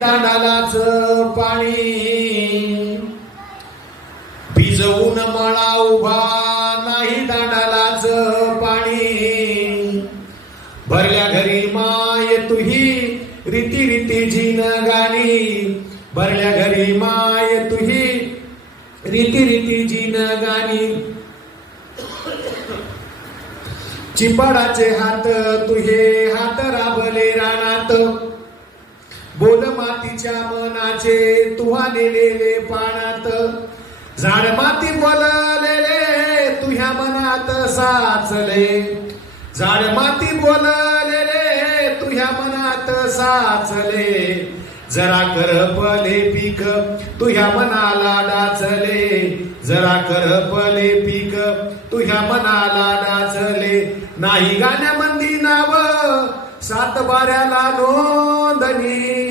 दांडालाच पाणी भिजवून मळा उभा नाही दांडालाच पाणी भरल्या घरी माय तुही रीती रीतीची न गाणी भरल्या घरी माय तुही रीती रीतीची न गाणी चिपाडाचे हात तुहे हात राबले रानात बोल मातीच्या मनाचे तुहा नेलेले पाण्यात झाड माती बोललेले तुह्या मनात साचले झाड माती बोललेले तुह्या मनात साचले जरा करपले पीक तुह्या मनाला डाचले जरा करपले पीक तुह्या मनाला डाचले नाही गाण्यामंदी नाव सात बाऱ्याला नोंदणी